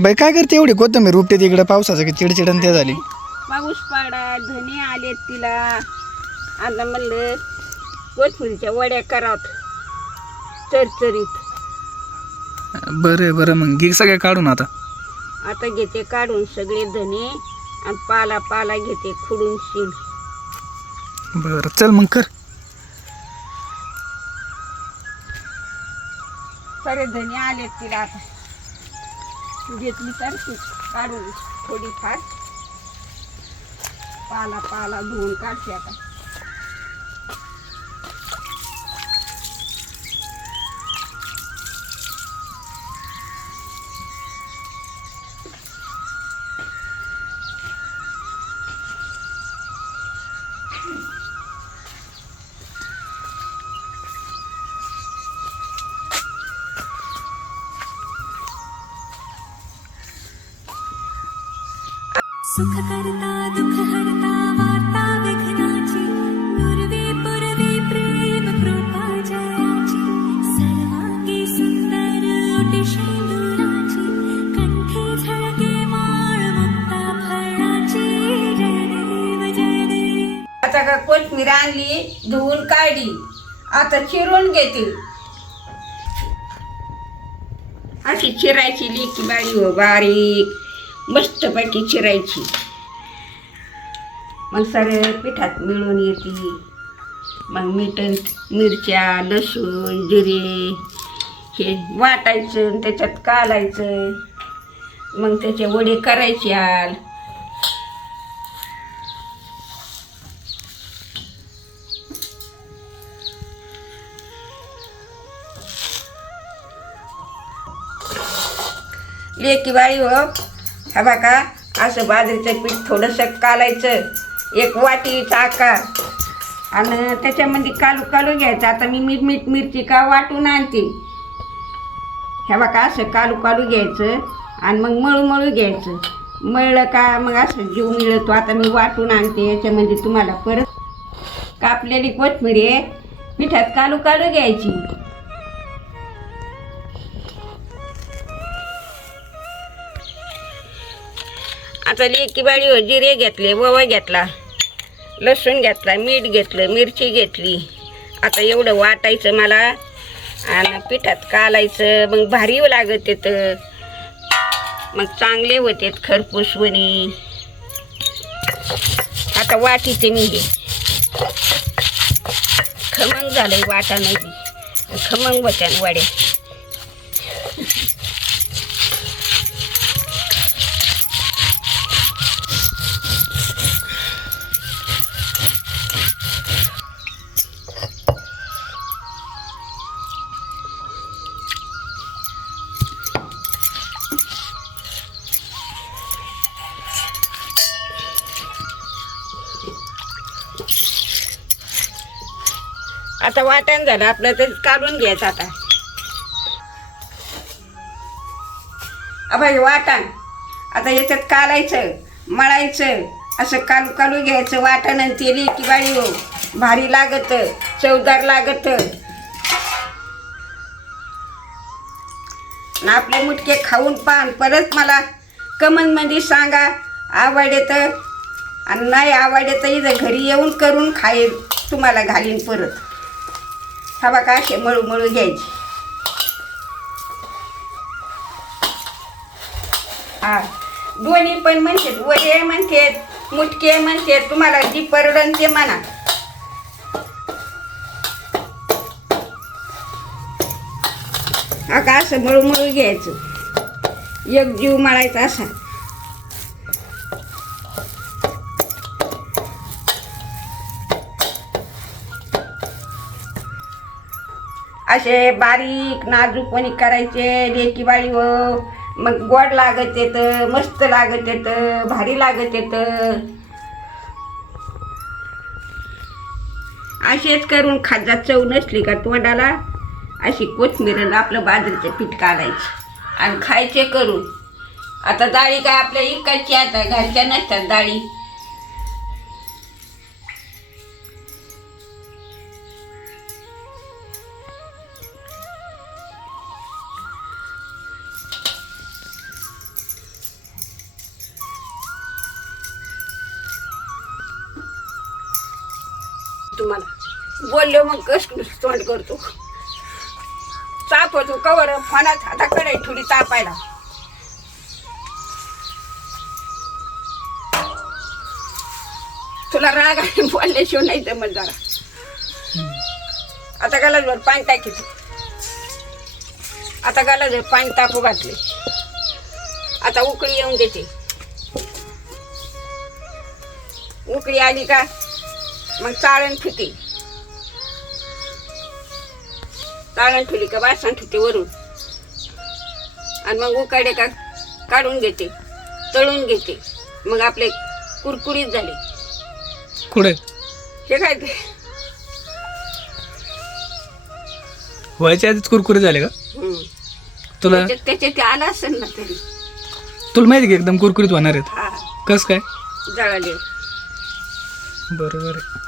बाई काय करते एवढी कोथंबीर उपटे तिकडे? पावसाचं की चिडचिडन ते झाली. पाऊस पाडा धने आलेत तिला. आता म्हणलं कोथमिरीच्या वड्या करावत चरचरीत. बरं बरं मग घे सगळं काढून आता. आता घेते काढून सगळे धने आणि पाला पाला घेते खुडून शिन. बरं चल मग कर. सारे धने आलेत तिला आता. घेतली तर ती काढून थोडीफार पाला पाला धुवून काढते आता. सुख करता दुःख हरता वार्ता विघ्नाची प्रेम कृपा जयाची सर्वांगी सुंदर झळके माळ मुक्ता फळाची आता का कोथमीर आणली धुवून काढली आता चिरून घेते अशी चिरायची लेकी बारी हो बारीक. मस्तपैकी चिरायची. मग सगळं पिठात मिळून येते. मग मीठ मिरच्या लसूण जिरे हे वाटायचं आणि त्याच्यात कालायचं. मग त्याचे वडे करायचे आल. लेकी बाई हो. हा बघा असं बाजरीचं पीठ थोडंसं कालायचं. एक वाटीचा आकार आणि त्याच्यामध्ये कालू कालू घ्यायचं. आता मी मीठ मीठ मिरची का वाटून आणते. ह्या बघा असं कालू कालू घ्यायचं. आणि मग मळू मळू घ्यायचं. मळलं का? मग असं जीव मिळतो. आता मी वाटून आणते. याच्यामध्ये तुम्हाला परत कापलेली कोथमिरी आहे. पिठात कालू कालू घ्यायची. आता लेकी बाळी हो जिरे घेतले ववा घेतला लसूण घेतला मीठ घेतलं मिरची घेतली. आता एवढं वाटायचं मला. आणि पिठात कालायचं मग भारी लागत येतं. मग चांगले होते खरपूसवणी आता वाटीचे मी हे. खमंग झालंय नाही खमंग होत्या वाड्या. आता वाटण झालं आपलं तर काढून घ्यायचं आता. अबाई वाटण. आता याच्यात कालायचं मळायचं असं कालू कालू घ्यायचं वाटण आणि तेली की बाई हो. भारी लागत चवदार लागत. आपले मुटके खाऊन पान परत मला कमेंटमध्ये सांगा आवडे तर आणि नाही आवडे तर इथं घरी येऊन करून खाईल तुम्हाला घालीन परत. हा बघा असे मळू मळू घ्यायचे. हा. दोन्ही पण म्हणतात वडे म्हणतात मुटके म्हणतात तुम्हाला जी परवडन ते म्हणा. हा असं मळू मळू घ्यायचं. एक जीव मळायचा असा. असे बारीक नाजूकपणी करायचे लेकी बाळी व मग गोड लागत येतं मस्त लागत येतं भारी लागत येतं. असेच करून खाजा चव नसली का तोंडाला अशी कोथमीर आपलं बाजरीचं पीठ काढायचं. आणि खायचे करून. आता डाळी काय आपल्या इकडची आता घरच्या नसतात डाळी. तुम्हाला. बोललो मग कस तोंड करतो. ताप होतो कवर फणात हाताकडे थोडी तापायला. तुला राग आहे बोलल्याशिवाय नाही जमत जरा. आता गालाजवर पाणी टाकी आता गालाजवर पाणी तापू घातले. आता उकळी येऊन देते. उकळी आली का? मग चाळण ठुते चाळण ठुली का बासण ठुते वरून. आणि मग उकाडे का काढून घेते तळून घेते. मग आपले कुरकुरीत झाले. कुठे? हे काय ते? व्हायच्या आधीच कुरकुरे झाले का? हम्म. तुला? त्याच्यात त्याच्यात ते आलं असेल ना तरी. तुला माहिती का एकदम कुरकुरीत होणार आहेत? हा. कस काय? जळाले. बरोबर आहे.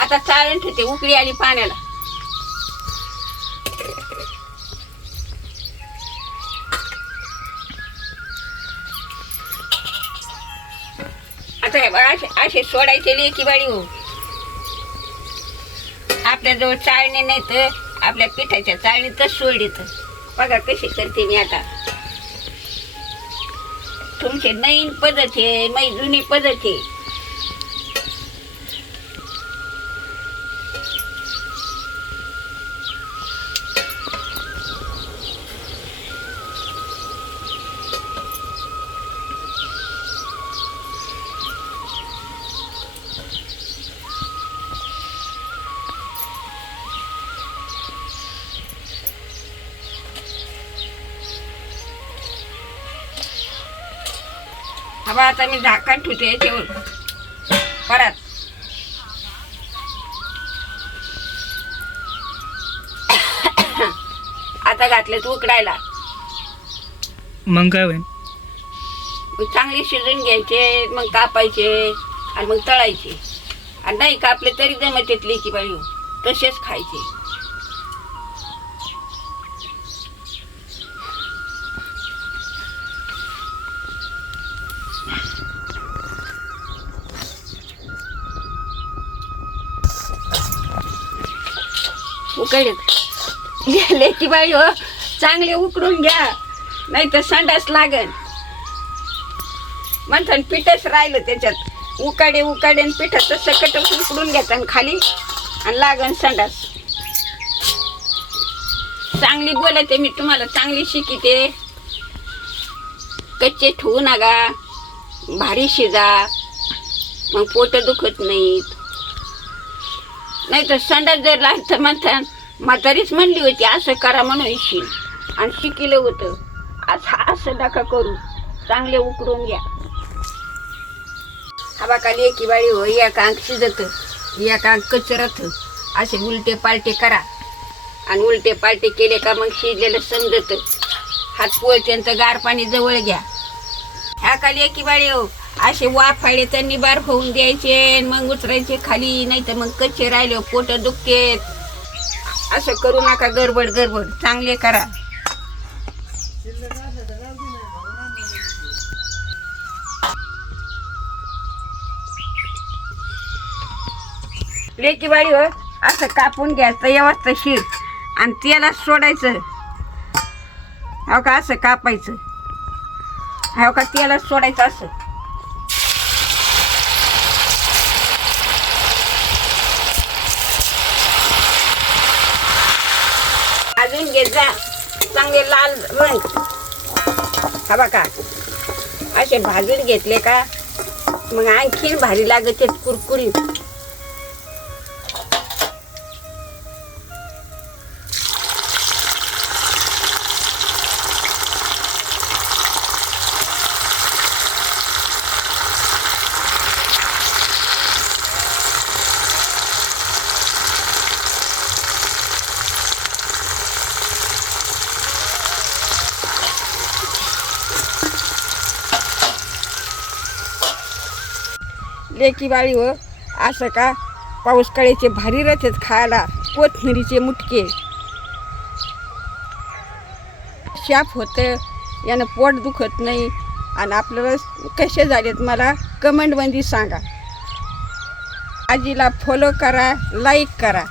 आता चाळण ठेवते उकळी आली पाण्याला. आता हे बघा असे असे सोडायचे लेकी बाळी हो. आपल्याजवळ चाळणी नाही तर आपल्या पिठाच्या चाळणीतच सोडित. बघा कशी करते मी आता. तुमची नवीन पद्धत आहे मै जुनी पद्धत आहे. हवा आता मी झाकण ठेवते याच्यावर परत. आता घातले तू उकडायला. मग काय होईल चांगले शिजून घ्यायचे मग कापायचे आणि मग तळायचे. आणि नाही कापले तरी जमत येतली की बाई. तसेच खायचे. उकळले लेकी बाई हो चांगले उकडून घ्या नाही तर संडास लागन. म्हणतात पिठच राहिलं त्याच्यात. उकाडे उकाडे आणि पिठाचं सकट उकडून घ्यायचं आणि खाली आणि लागन संडास. चांगली बोलायचे मी तुम्हाला चांगली शिकिते. कच्चे ठेवू नका भारी शिजा मग पोट दुखत नाहीत. नाही तर संडास जर लागत तर म्हणतात म्हातारीच म्हणली होती असं करा म्हणून येशील. आणि शिकिलं होतं. असं असं नका करू. चांगले उकडून घ्या. हवा खाली एकी बाळी हो या अंक शिजत? या अंक कचरत असे उलटे पालटे करा. आणि उलटे पालटे केले का मग शिजलेलं समजत. हात पोळत्यांत गार पाणी जवळ घ्या. ह्या खाली एकी बाळी हो असे वाफाळे त्यांनी बार होऊन द्यायचे मग उतरायचे खाली नाही तर मग कच्चे राहिले पोट दुखतेत. असं करू नका गडबड गडबड. चांगले करा. लेकी बाळी हो असं कापून घ्यायचं व्यवस्थित शीर. आणि त्याला सोडायचं. हो का असं कापायचं. हो का त्याला सोडायचं असं. जा चांगले लाल रंग हा बघा. असे भाजून घेतले का? मग आणखीन भारी लागते कुरकुरी कुरकुरीत. लेकी बाळी हो. असं का? पाऊस काळीचे भारी राहतात खायला कोथमिरीचे मुटके. शाप होतं यानं पोट दुखत नाही. आणि आपल्याला कसे झालेत मला कमेंटमध्ये सांगा. आजीला फॉलो करा लाईक करा.